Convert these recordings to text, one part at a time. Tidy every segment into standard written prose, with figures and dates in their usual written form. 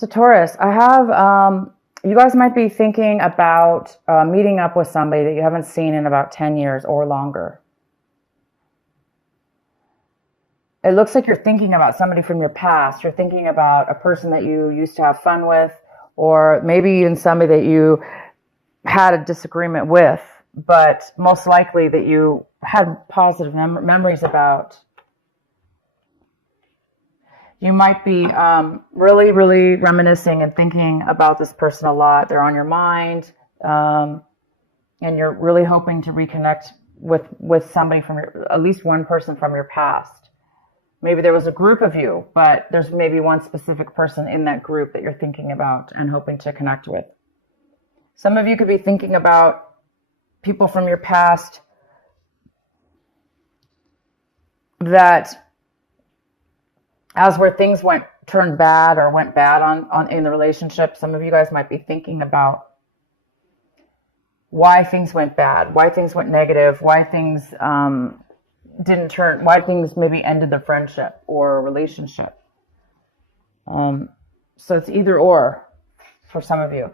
So Taurus, I have, you guys might be thinking about meeting up with somebody that you haven't seen in about 10 years or longer. It looks like you're thinking about somebody from your past. You're thinking about a person that you used to have fun with, or maybe even somebody that you had a disagreement with, but most likely that you had positive memories about. You might be really, really reminiscing and thinking about this person a lot. They're on your mind, and you're really hoping to reconnect with somebody from at least one person from your past. Maybe there was a group of you, but there's maybe one specific person in that group that you're thinking about and hoping to connect with. Some of you could be thinking about people from your past that, as where things turned bad or went bad on in the relationship, some of you guys might be thinking about why things went bad, why things went negative, why things why things maybe ended the friendship or relationship. So it's either or for some of you.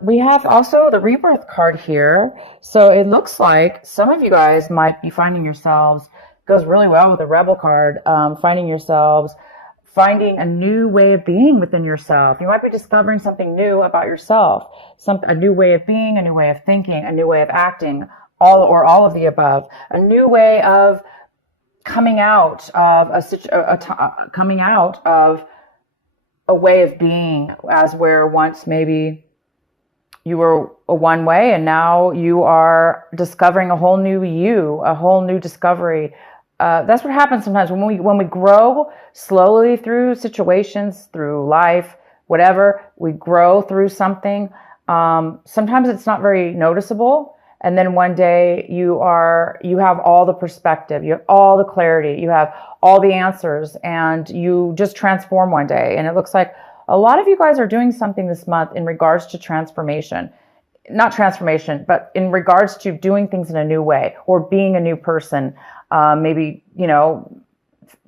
We have also the rebirth card here. So it looks like some of you guys might be finding yourselves, goes really well with the rebel card, finding a new way of being within yourself. You might be discovering something new about yourself, a new way of being, a new way of thinking, a new way of acting, all of the above, a new way of coming out of a way of being, as where once maybe you were a one way and now you are discovering a whole new you, a whole new discovery. That's what happens sometimes when we grow slowly through situations, through life, whatever. We grow through something. Sometimes it's not very noticeable. And then one day you have all the perspective, you have all the clarity, you have all the answers, and you just transform one day. And it looks like a lot of you guys are doing something this month in regards to transformation. Not transformation, but in regards to doing things in a new way or being a new person. Maybe,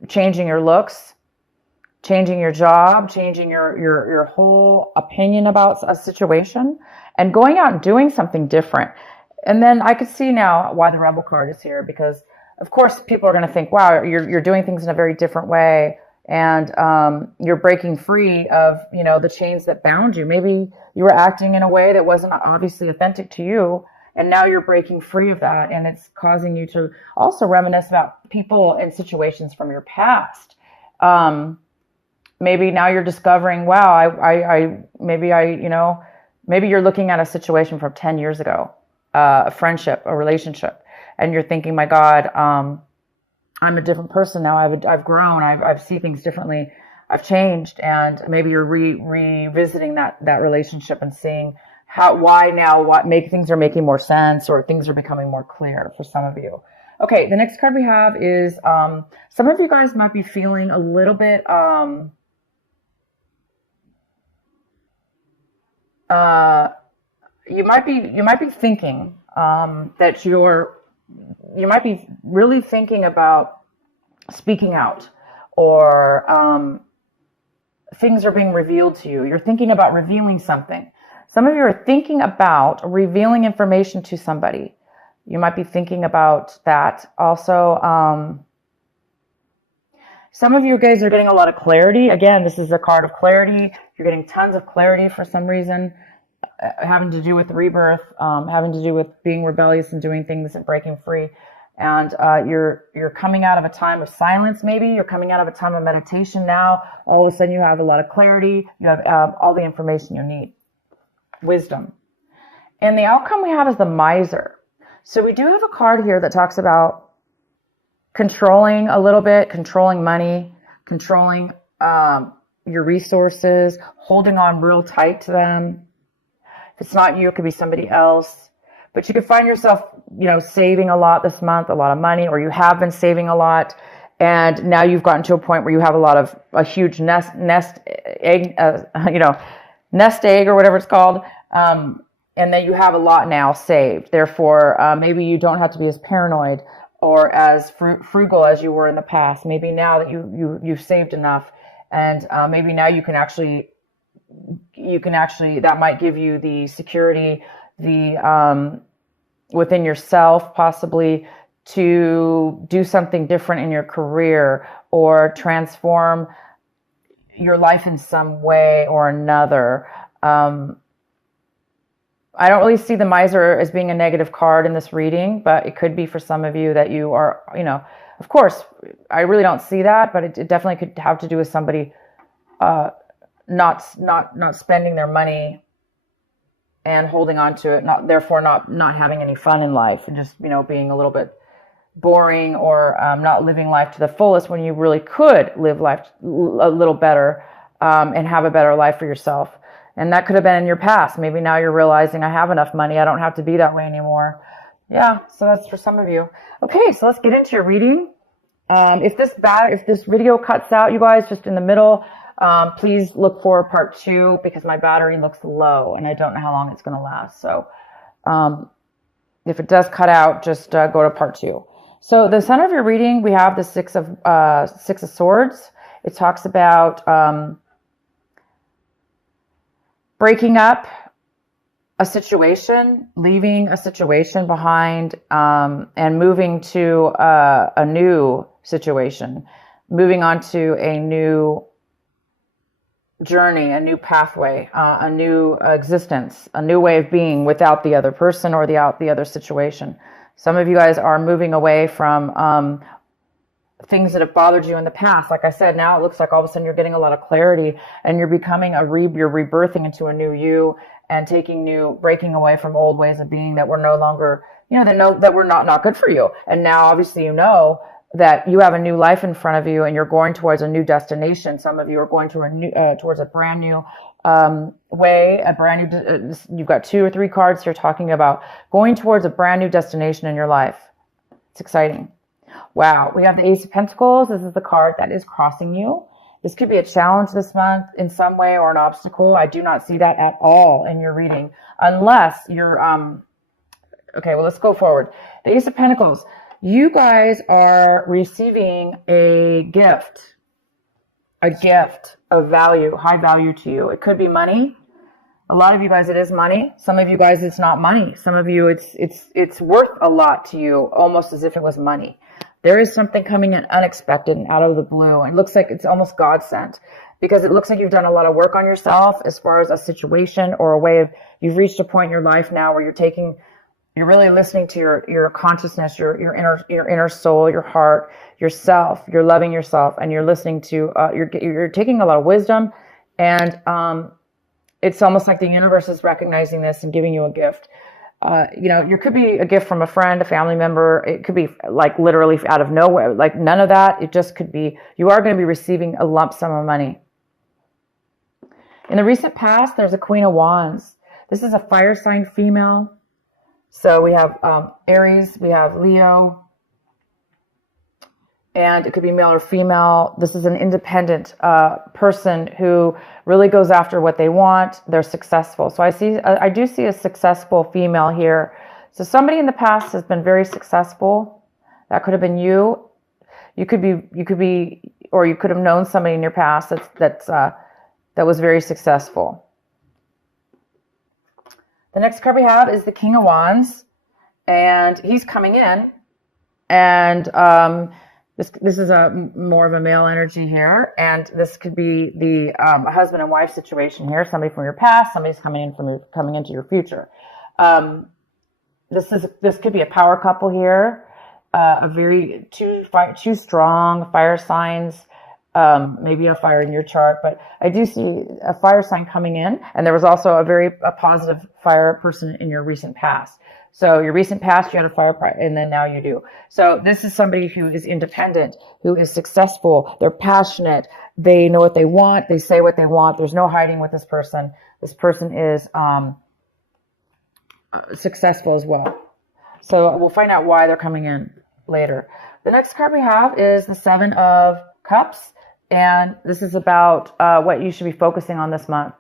changing your looks, changing your job, changing your whole opinion about a situation, and going out and doing something different. And then I could see now why the Rebel card is here, because of course people are going to think, wow, you're doing things in a very different way, and you're breaking free of the chains that bound you. Maybe you were acting in a way that wasn't obviously authentic to you, and now you're breaking free of that, and it's causing you to also reminisce about people and situations from your past. Maybe now you're discovering, wow, maybe you're looking at a situation from 10 years ago, a friendship, a relationship, and you're thinking, my God, I'm a different person now. I've grown. I've seen things differently. I've changed, and maybe you're revisiting that relationship and seeing things are making more sense, or things are becoming more clear for some of you. Okay, the next card we have is some of you guys might be feeling a little bit you might be thinking that you might be really thinking about speaking out, or things are being revealed to you. You're thinking about revealing something. Some of you are thinking about revealing information to somebody. You might be thinking about that. Also, some of you guys are getting a lot of clarity. Again, this is a card of clarity. You're getting tons of clarity for some reason, having to do with rebirth, having to do with being rebellious and doing things and breaking free. And you're coming out of a time of silence. Maybe you're coming out of a time of meditation now. All of a sudden you have a lot of clarity. You have all the information you need. Wisdom. And the outcome we have is the miser. So we do have a card here that talks about controlling a little bit, controlling money, controlling your resources, holding on real tight to them. If it's not you, it could be somebody else. But you could find yourself, saving a lot this month, a lot of money, or you have been saving a lot, and now you've gotten to a point where you have a huge nest egg, nest egg or whatever it's called, and that you have a lot now saved. Therefore, maybe you don't have to be as paranoid or as frugal as you were in the past. Maybe now that you've saved enough, and maybe now you can actually you can actually, that might give you the security, the within yourself, possibly, to do something different in your career or transform your life in some way or another. I don't really see the miser as being a negative card in this reading, but it could be for some of you that you are, of course, I really don't see that, but it definitely could have to do with somebody not spending their money and holding on to it, therefore not having any fun in life, and just, being a little bit boring, or not living life to the fullest, when you really could live life a little better, and have a better life for yourself. And that could have been in your past. Maybe now you're realizing, I have enough money, I don't have to be that way anymore. Yeah, so that's for some of you. Okay, so let's get into your reading. If this video cuts out, you guys, just in the middle, please look for part 2, because my battery looks low and I don't know how long it's going to last. So if it does cut out, just go to part 2. So the center of your reading, we have the Six of Swords. It talks about breaking up a situation, leaving a situation behind, and moving to a new situation, moving on to a new journey, a new pathway, a new existence, a new way of being without the other person or the other situation. Some of you guys are moving away from things that have bothered you in the past. Like I said, now it looks like all of a sudden you're getting a lot of clarity, and you're becoming you're rebirthing into a new you, and breaking away from old ways of being that were no longer, that were not good for you. And now obviously that you have a new life in front of you, and you're going towards a new destination. Some of you are going towards a brand new way, you've got 2 or 3 cards here talking about going towards a brand new destination in your life. It's exciting. Wow, we have the Ace of Pentacles. This is the card that is crossing you. This could be a challenge this month in some way, or an obstacle. I do not see that at all in your reading, unless you're, okay, well, let's go forward. The Ace of Pentacles. You guys are receiving a gift of value, high value to you. It could be money. A lot of you guys, it is money. Some of you guys, it's not money. Some of you, it's worth a lot to you, almost as if it was money. There is something coming in unexpected and out of the blue. It looks like it's almost God sent, because it looks like you've done a lot of work on yourself as far as a situation or a way of, you've reached a point in your life now where you're really listening to your consciousness, your inner soul, your heart, yourself. You're loving yourself, and you're listening to, you're taking a lot of wisdom, and it's almost like the universe is recognizing this and giving you a gift. You could be a gift from a friend, a family member. It could be like literally out of nowhere, like none of that. It just could be, you are going to be receiving a lump sum of money. In the recent past, there's a Queen of Wands. This is a fire sign female. So we have Aries, we have Leo, and it could be male or female. This is an independent person who really goes after what they want. They're successful. So I do see a successful female here. So somebody in the past has been very successful. That could have been you. You could be, or you could have known somebody in your past that was very successful. The next card we have is the King of Wands, and he's coming in, and this is more of a male energy here, and this could be the husband and wife situation here. Somebody from your past, somebody's coming into your future. This could be a power couple here, two strong fire signs. Maybe a fire in your chart, but I do see a fire sign coming in, and there was also a positive fire person in your recent past. So your recent past, you had a fire, and then now you do. So this is somebody who is independent, who is successful. They're passionate. They know what they want. They say what they want. There's no hiding with this person. This person is successful as well. So we'll find out why they're coming in later. The next card we have is the Seven of Cups. And this is about what you should be focusing on this month.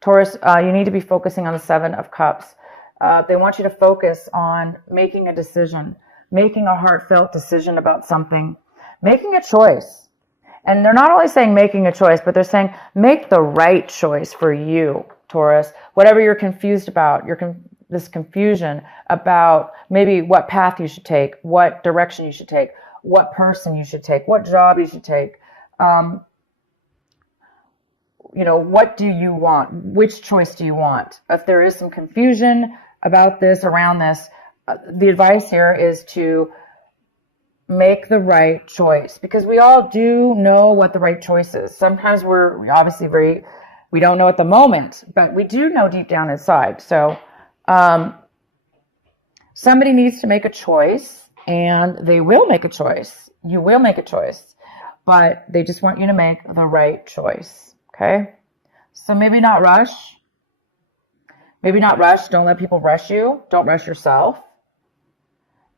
Taurus, you need to be focusing on the Seven of Cups. They want you to focus on making a decision, making a heartfelt decision about something, making a choice. And they're not only saying making a choice, but they're saying make the right choice for you. Taurus, whatever you're confused about, this confusion about maybe what path you should take, what direction you should take, what person you should take, what job you should take. What do you want? Which choice do you want? If there is some confusion about this, around this, the advice here is to make the right choice, because we all do know what the right choice is. Sometimes we're obviously we don't know at the moment, but we do know deep down inside. So somebody needs to make a choice, and they will make a choice. You will make a choice, but they just want you to make the right choice. Okay? So maybe not rush. Maybe not rush. Don't let people rush you. Don't rush yourself.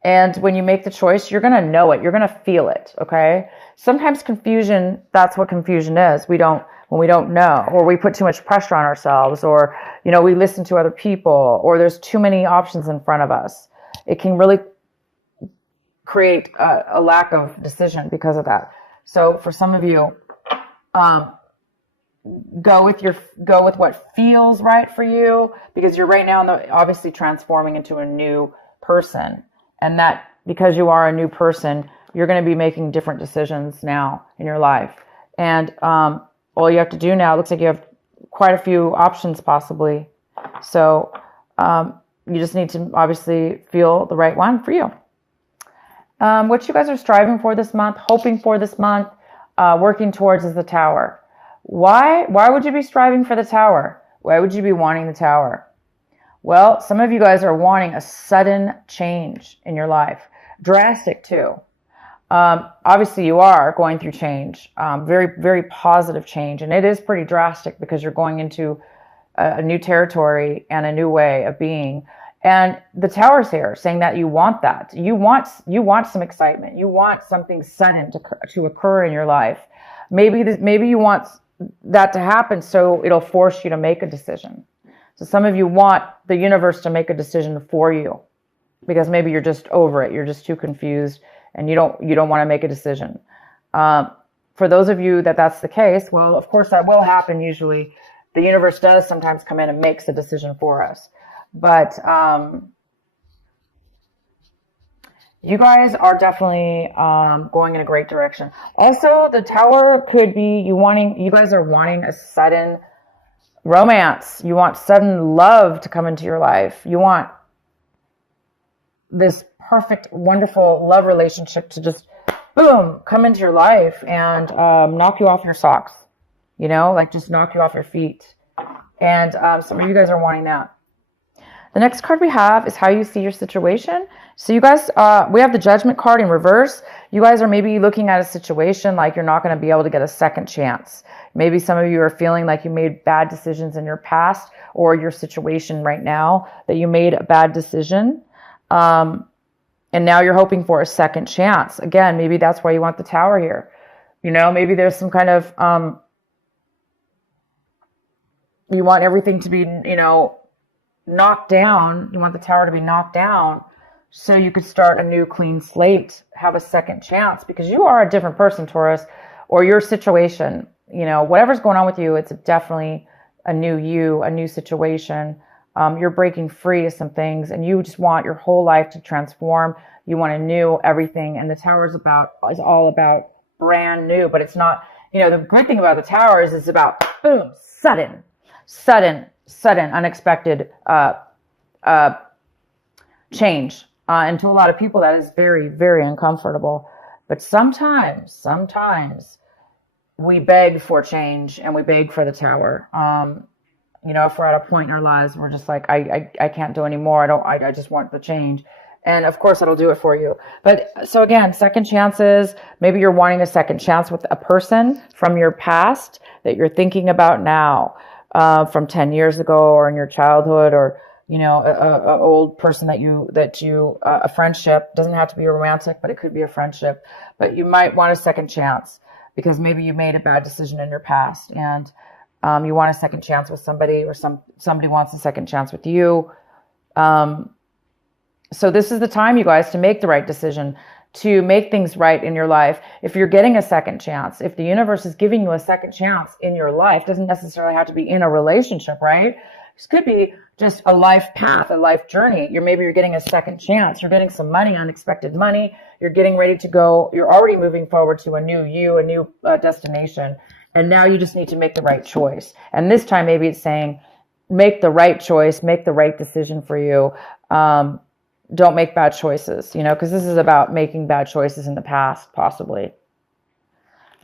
And when you make the choice, you're going to know it. You're going to feel it. Okay? Sometimes confusion, that's what confusion is. When we don't know, or we put too much pressure on ourselves, or, we listen to other people, or there's too many options in front of us. It can really create a lack of decision because of that. So for some of you, go with what feels right for you, because you're right now obviously transforming into a new person. And that, because you are a new person, you're going to be making different decisions now in your life. And all you have to do now, it looks like you have quite a few options possibly. So you just need to obviously feel the right one for you. What you guys are striving for this month, hoping for this month, working towards is the Tower. Why would you be striving for the Tower? Why would you be wanting the Tower? Well, some of you guys are wanting a sudden change in your life. Drastic too. Obviously you are going through change, very, very positive change. And it is pretty drastic because you're going into a new territory and a new way of being. And the Tower's here saying that you want that. You want some excitement. You want something sudden to occur in your life. Maybe you want that to happen so it'll force you to make a decision. So some of you want the universe to make a decision for you because maybe you're just over it. You're just too confused and you don't want to make a decision. For those of you that's the case, well, of course that will happen usually. The universe does sometimes come in and makes a decision for us. But you guys are definitely going in a great direction. Also, the Tower could be you guys are wanting a sudden romance. You want sudden love to come into your life. You want this perfect, wonderful love relationship to just, boom, come into your life and knock you off your socks. Just knock you off your feet. And some of you guys are wanting that. The next card we have is how you see your situation. So you guys, we have the Judgment card in reverse. You guys are maybe looking at a situation like you're not going to be able to get a second chance. Maybe some of you are feeling like you made bad decisions in your past or your situation right now, that you made a bad decision. And now you're hoping for a second chance. Again, maybe that's why you want the Tower here. Maybe there's some kind of, you want everything to be, knocked down. You want the Tower to be knocked down so you could start a new clean slate, have a second chance, because you are a different person, Taurus, or your situation, whatever's going on with you, it's definitely a new you, a new situation. You're breaking free of some things and you just want your whole life to transform. You want to new everything. And the Tower is all about brand new, but it's not, the good thing about the Tower is it's about boom, sudden, unexpected change. And to a lot of people, that is very, very uncomfortable. But sometimes we beg for change and we beg for the Tower. If we're at a point in our lives, we're just like, I can't do anymore. I just want the change. And of course, it'll do it for you. But so again, second chances, maybe you're wanting a second chance with a person from your past that you're thinking about now, from 10 years ago or in your childhood, or, a old person a friendship. Doesn't have to be a romantic, but it could be a friendship. But you might want a second chance because maybe you made a bad decision in your past and you want a second chance with somebody, or somebody wants a second chance with you. So this is the time, you guys, to make the right decision. to make things right in your life. If you're getting a second chance, if the universe is giving you a second chance in your life, doesn't necessarily have to be in a relationship, right? This could be just a life path, a life journey. Maybe you're getting a second chance. You're getting some money, unexpected money. You're getting ready to go. You're already moving forward to a new you, a new destination. And now you just need to make the right choice. And this time, maybe it's saying, make the right choice, make the right decision for you. Don't make bad choices, because this is about making bad choices in the past, possibly.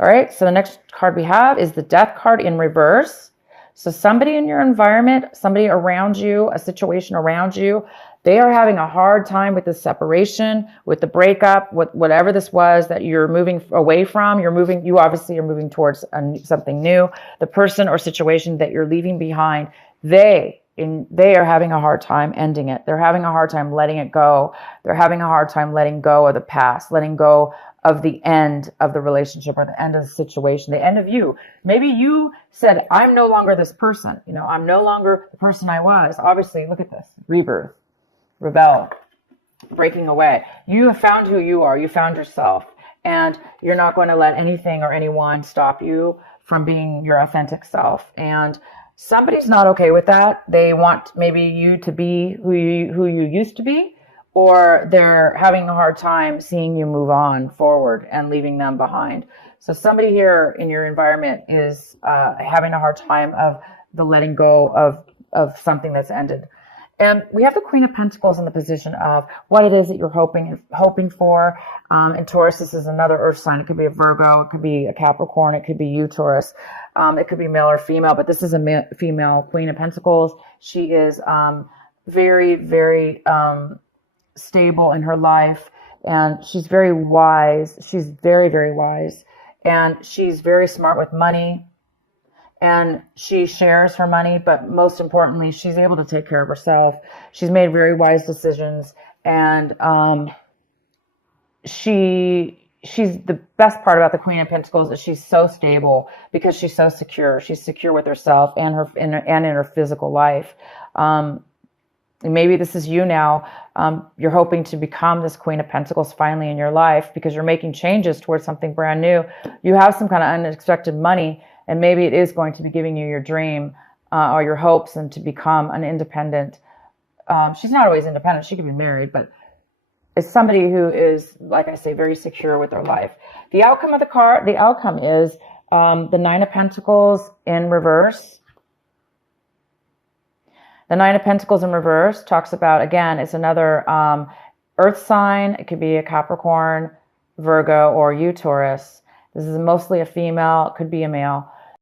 All right, so the next card we have is the Death card in reverse. So somebody in your environment, somebody around you, a situation around you, they are having a hard time with the separation, with the breakup, with whatever this was that you're moving away from. You obviously are moving towards something new. The person or situation that you're leaving behind, they are having a hard time ending it. They're having a hard time letting it go. They're having a hard time letting go of the past, letting go of the end of the relationship or the end of the situation, the end of you. Maybe you said, I'm no longer this person. I'm no longer the person I was. Obviously, look at this. Rebirth, rebel, breaking away. You have found who you are. You found yourself. And you're not going to let anything or anyone stop you from being your authentic self. And somebody's not okay with that. They want maybe you to be who you used to be, or they're having a hard time seeing you move on forward and leaving them behind. So somebody here in your environment is having a hard time of the letting go of something that's ended. And we have the Queen of Pentacles in the position of what it is that you're hoping for. And Taurus, this is another earth sign. It could be a Virgo. It could be a Capricorn. It could be you, Taurus. It could be male or female, but this is a female Queen of Pentacles. She is very, very stable in her life, and she's very wise. She's very, very wise, and she's very smart with money. And she shares her money, but most importantly, she's able to take care of herself. She's made very wise decisions, and she's the best part about the Queen of Pentacles is she's so stable because she's so secure. She's secure with herself and in her physical life. Maybe this is you now. You're hoping to become this Queen of Pentacles finally in your life because you're making changes towards something brand new. You have some kind of unexpected money, and maybe it is going to be giving you your dream or your hopes and to become an independent. She's not always independent. She could be married, but it's somebody who is, like I say, very secure with their life. The outcome of the outcome is the Nine of Pentacles in reverse. The Nine of Pentacles in reverse talks about, again, it's another earth sign. It could be a Capricorn, Virgo, or you, Taurus. This is mostly a female. It could be a male.